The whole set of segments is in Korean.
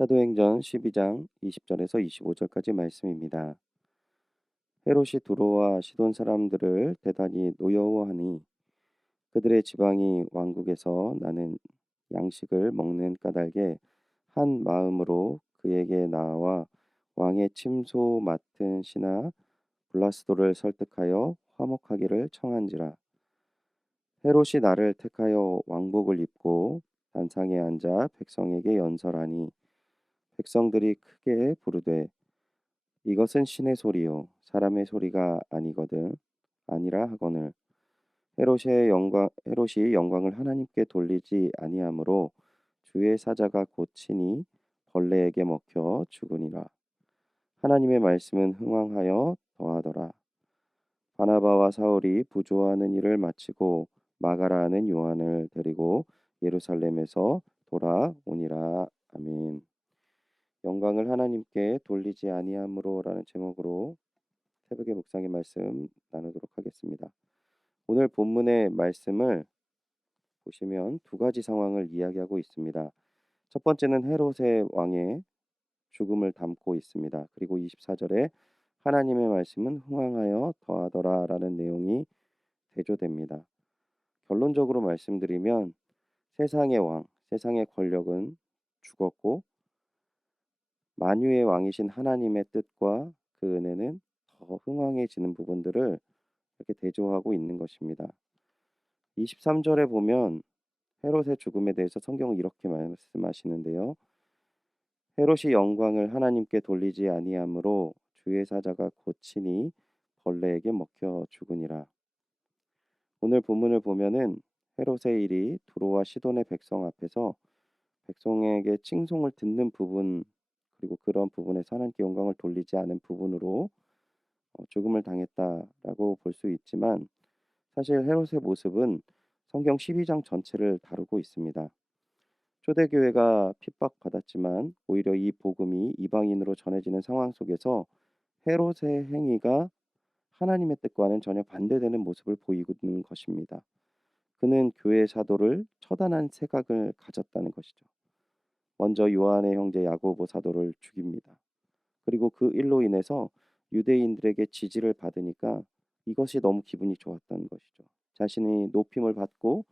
사도행전 12장 20절에서 25절까지 말씀입니다. 헤롯이 두로와 시돈 사람들을 대단히 노여워하니 그들의 지방이 왕국에서 나는 양식을 먹는 까닭에 한 마음으로 그에게 나와 왕의 침소 맡은 신하 블라스도를 설득하여 화목하기를 청한지라 헤롯이 나를 택하여 왕복을 입고 단상에 앉아 백성에게 연설하니 백성들이 크게 부르되 이것은 신의 소리요 사람의 소리가 아니거든 아니라 하거늘. 헤롯의 영광 헤롯이 영광을 하나님께 돌리지 아니하므로 주의 사자가 고치니 벌레에게 먹혀 죽으니라. 하나님의 말씀은 흥왕하여 더하더라. 바나바와 사울이 부조하는 일을 마치고 마가라는 요한을 데리고 예루살렘에서 돌아오니라 아멘. 영광을 하나님께 돌리지 아니함으로라는 제목으로 새벽의 묵상의 말씀 나누도록 하겠습니다. 오늘 본문의 말씀을 보시면 두 가지 상황을 이야기하고 있습니다. 첫 번째는 헤롯의 왕의 죽음을 담고 있습니다. 그리고 24절에 하나님의 말씀은 흥왕하여 더하더라라는 내용이 대조됩니다. 결론적으로 말씀드리면 세상의 왕, 세상의 권력은 죽었고 만유의 왕이신 하나님의 뜻과 그 은혜는 더 흥왕해지는 부분들을 이렇게 대조하고 있는 것입니다. 23절에 보면 헤롯의 죽음에 대해서 성경은 이렇게 말씀하시는데요. 헤롯이 영광을 하나님께 돌리지 아니하므로 주의 사자가 고치니 벌레에게 먹혀 죽으니라. 오늘 본문을 보면은 헤롯의 일이 두로와 시돈의 백성 앞에서 백성에게 칭송을 듣는 부분 그리고 그런 부분에서 하나님께 영광을 돌리지 않은 부분으로 어, 죽음을 당했다라고 볼 수 있지만 사실 헤롯의 모습은 성경 12장 전체를 다루고 있습니다. 초대교회가 핍박받았지만 오히려 이 복음이 이방인으로 전해지는 상황 속에서 헤롯의 행위가 하나님의 뜻과는 전혀 반대되는 모습을 보이고 있는 것입니다. 그는 교회 사도를 처단한 생각을 가졌다는 것이죠. 먼저 요한의 형제 야고보 사도를 죽입니다. 그리고 그 일로 인해서 유대인들에게 지지를 받으니까 이것이 너무 기분이 좋았던 것이죠. 자신이 높임을 받고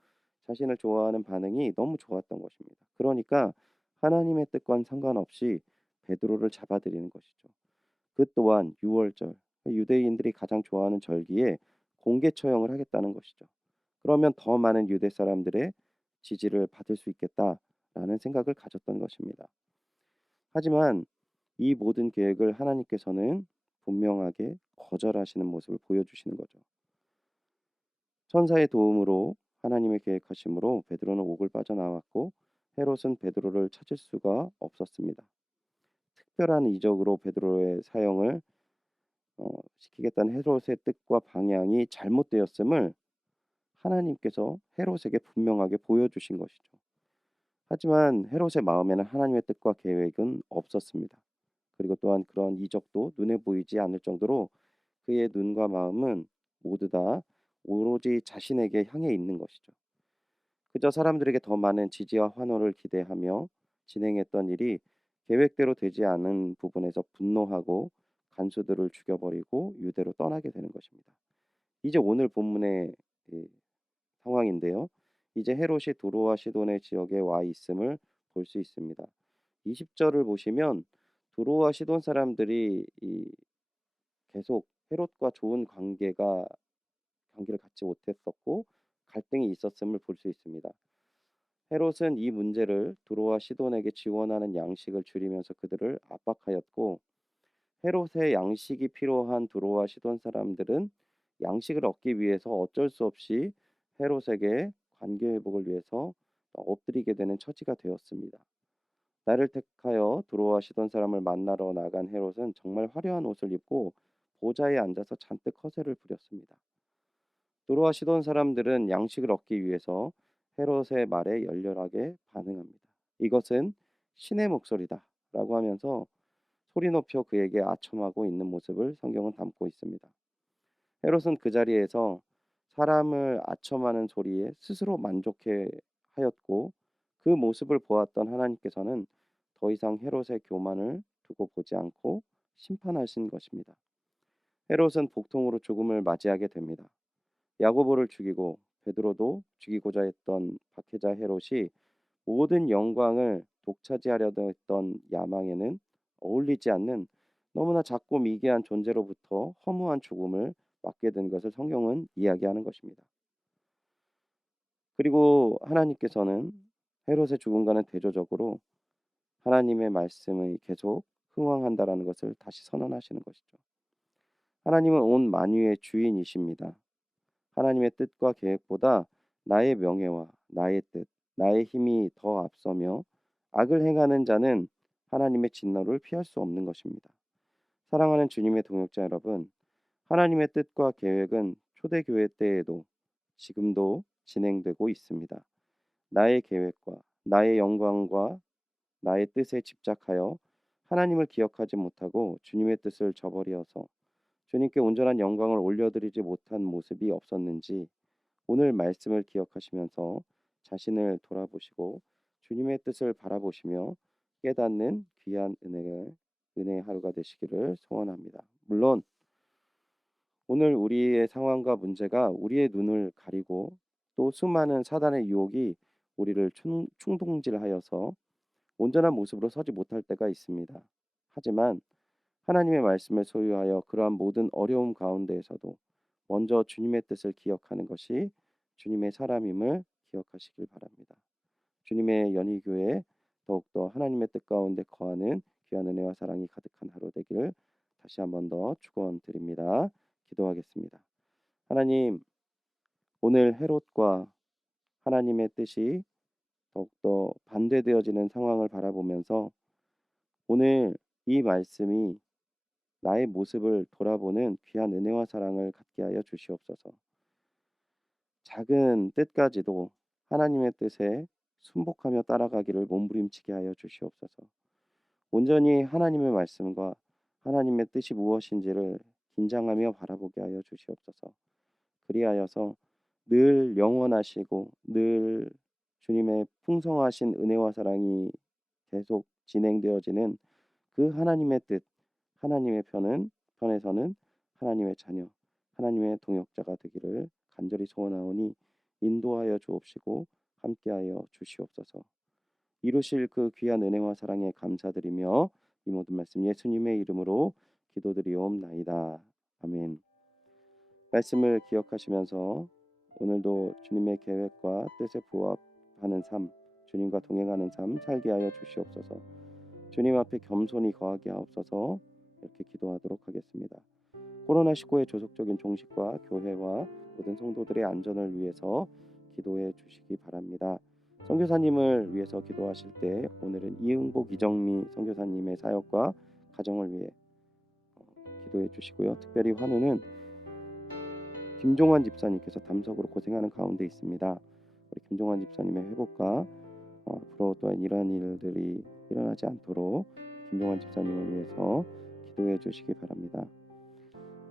자신을 좋아하는 반응이 너무 좋았던 것입니다. 그러니까 하나님의 뜻과는 상관없이 베드로를 잡아들이는 것이죠. 그 또한 6월절 유대인들이 가장 좋아하는 절기에 공개 처형을 하겠다는 것이죠. 그러면 더 많은 유대 사람들의 지지를 받을 수 있겠다라는 생각을 가졌던 것입니다. 하지만 이 모든 계획을 하나님께서는 분명하게 거절하시는 모습을 보여주시는 거죠. 천사의 도움으로 하나님의 계획하심으로 베드로는 옥을 빠져나왔고 헤롯은 베드로를 찾을 수가 없었습니다. 특별한 이적으로 베드로의 사형을 어, 시키겠다는 헤롯의 뜻과 방향이 잘못되었음을 하나님께서 헤롯에게 분명하게 보여주신 것이죠. 하지만 헤롯의 마음에는 하나님의 뜻과 계획은 없었습니다. 그리고 또한 그런 이적도 눈에 보이지 않을 정도로 그의 눈과 마음은 모두 다 오로지 자신에게 향해 있는 것이죠. 그저 사람들에게 더 많은 지지와 환호를 기대하며 진행했던 일이 계획대로 되지 않은 부분에서 분노하고 간수들을 죽여버리고 유대로 떠나게 되는 것입니다. 이제 오늘 본문의 상황인데요. 이제 헤롯이 도로와 시돈의 지역에 와 있음을 볼 수 있습니다. 20절을 보시면 도로와 시돈 사람들이 계속 헤롯과 좋은 관계가 관계를 갖지 못했었고 갈등이 있었음을 볼 수 있습니다. 헤롯은 이 문제를 두로와 시돈에게 지원하는 양식을 줄이면서 그들을 압박하였고 헤롯의 양식이 필요한 두로와 시돈 사람들은 양식을 얻기 위해서 어쩔 수 없이 헤롯에게 관계 회복을 위해서 엎드리게 되는 처지가 되었습니다. 나를 택하여 두로와 시돈 사람을 만나러 나간 헤롯은 정말 화려한 옷을 입고 보좌에 앉아서 잔뜩 허세를 부렸습니다. 두로와 시돈 사람들은 양식을 얻기 위해서 헤롯의 말에 열렬하게 반응합니다. 이것은 신의 목소리다 라고 하면서 소리 높여 그에게 아첨하고 있는 모습을 성경은 담고 있습니다. 헤롯은 그 자리에서 사람을 아첨하는 소리에 스스로 만족해 하였고 그 모습을 보았던 하나님께서는 더 이상 헤롯의 교만을 두고 보지 않고 심판하신 것입니다. 헤롯은 복통으로 죽음을 맞이하게 됩니다. 야고보를 죽이고 베드로도 죽이고자 했던 박해자 헤롯이 모든 영광을 독차지하려 했던 야망에는 어울리지 않는 너무나 작고 미개한 존재로부터 허무한 죽음을 맞게 된 것을 성경은 이야기하는 것입니다. 그리고 하나님께서는 헤롯의 죽음과는 대조적으로 하나님의 말씀을 계속 흥왕한다라는 것을 다시 선언하시는 것이죠. 하나님은 온 만유의 주인이십니다. 하나님의 뜻과 계획보다 나의 명예와 나의 뜻, 나의 힘이 더 앞서며 악을 행하는 자는 하나님의 진노를 피할 수 없는 것입니다. 사랑하는 주님의 동역자 여러분, 하나님의 뜻과 계획은 초대교회 때에도 지금도 진행되고 있습니다. 나의 계획과 나의 영광과 나의 뜻에 집착하여 하나님을 기억하지 못하고 주님의 뜻을 저버리어서 주님께 온전한 영광을 올려드리지 못한 모습이 없었는지 오늘 말씀을 기억하시면서 자신을 돌아보시고 주님의 뜻을 바라보시며 깨닫는 귀한 은혜를 은혜의 하루가 되시기를 소원합니다. 물론 오늘 우리의 상황과 문제가 우리의 눈을 가리고 또 수많은 사단의 유혹이 우리를 충, 충동질하여서 온전한 모습으로 서지 못할 때가 있습니다. 하지만 하나님의 말씀을 소유하여 그러한 모든 어려움 가운데에서도 먼저 주님의 뜻을 기억하는 것이 주님의 사람임을 기억하시길 바랍니다. 주님의 연희교회 더욱더 하나님의 뜻 가운데 거하는 귀한 은혜와 사랑이 가득한 하루 되기를 다시 한 번 더 축원드립니다. 기도하겠습니다. 하나님 오늘 헤롯과 하나님의 뜻이 더욱더 반대되어지는 상황을 바라보면서 오늘 이 말씀이 나의 모습을 돌아보는 귀한 은혜와 사랑을 갖게 하여 주시옵소서. 작은 뜻까지도 하나님의 뜻에 순복하며 따라가기를 몸부림치게 하여 주시옵소서. 온전히 하나님의 말씀과 하나님의 뜻이 무엇인지를 긴장하며 바라보게 하여 주시옵소서. 그리하여서 늘 영원하시고 늘 주님의 풍성하신 은혜와 사랑이 계속 진행되어지는 그 하나님의 뜻, 하나님의 편은 편에서는 하나님의 자녀, 하나님의 동역자가 되기를 간절히 소원하오니 인도하여 주옵시고 함께하여 주시옵소서. 이루실 그 귀한 은혜와 사랑에 감사드리며 이 모든 말씀 예수님의 이름으로 기도드리옵나이다. 아멘. 말씀을 기억하시면서 오늘도 주님의 계획과 뜻에 부합하는 삶, 주님과 동행하는 삶 살게 하여 주시옵소서. 주님 앞에 겸손히 거하게 하옵소서. 이렇게 기도하도록 하겠습니다. 코로나19의 조속적인 종식과 교회와 모든 성도들의 안전을 위해서 기도해 주시기 바랍니다. 선교사님을 위해서 기도하실 때 오늘은 이응복 이정미 선교사님의 사역과 가정을 위해 어, 기도해 주시고요. 특별히 환우는 김종환 집사님께서 담석으로 고생하는 가운데 있습니다. 우리 김종환 집사님의 회복과 어, 앞으로 또한 이러한 일들이 일어나지 않도록 김종환 집사님을 위해서 기도해 주시기 바랍니다.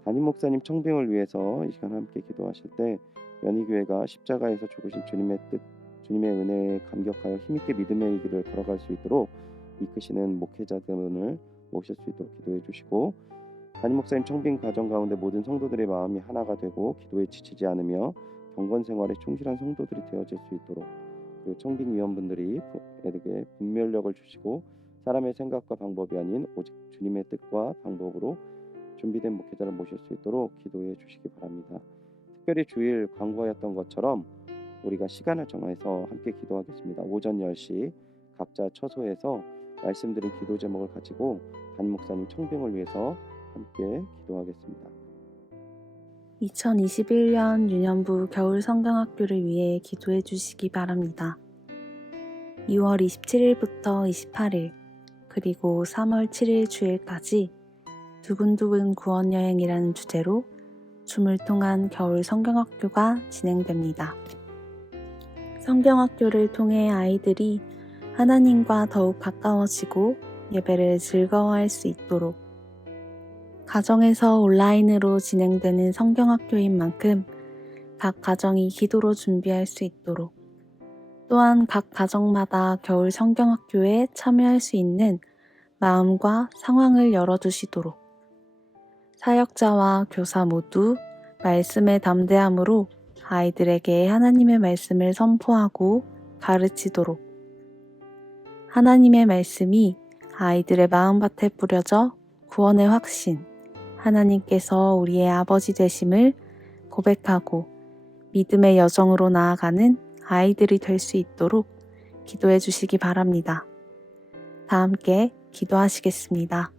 담임 목사님 청빙을 위해서 이 시간 함께 기도하실 때 연희교회가 십자가에서 죽으신 주님의 뜻, 주님의 은혜에 감격하여 힘있게 믿음의 길을 걸어갈 수 있도록 이끄시는 목회자들을 모실 수 있도록 기도해 주시고 담임 목사님 청빙 과정 가운데 모든 성도들의 마음이 하나가 되고 기도에 지치지 않으며 경건 생활에 충실한 성도들이 되어질 수 있도록 그리고 청빙 위원분들이 에게 분별력을 주시고 사람의 생각과 방법이 아닌 오직 주님의 뜻과 방법으로 준비된 목회자를 모실 수 있도록 기도해 주시기 바랍니다. 특별히 주일 광고하였던 것처럼 우리가 시간을 정해서 함께 기도하겠습니다. 오전 10시 각자 처소에서 말씀드린 기도 제목을 가지고 담임 목사님 청빙을 위해서 함께 기도하겠습니다. 2021년 유년부 겨울 성경학교를 위해 기도해 주시기 바랍니다. 2월 27일부터 28일, 그리고 3월 7일 주일까지 두근두근 구원여행이라는 주제로 줌을 통한 겨울 성경학교가 진행됩니다. 성경학교를 통해 아이들이 하나님과 더욱 가까워지고 예배를 즐거워할 수 있도록 가정에서 온라인으로 진행되는 성경학교인 만큼 각 가정이 기도로 준비할 수 있도록 또한 각 가정마다 겨울 성경학교에 참여할 수 있는 마음과 상황을 열어두시도록 사역자와 교사 모두 말씀의 담대함으로 아이들에게 하나님의 말씀을 선포하고 가르치도록 하나님의 말씀이 아이들의 마음밭에 뿌려져 구원의 확신, 하나님께서 우리의 아버지 되심을 고백하고 믿음의 여정으로 나아가는 아이들이 될 수 있도록 기도해 주시기 바랍니다. 다 함께 기도하시겠습니다.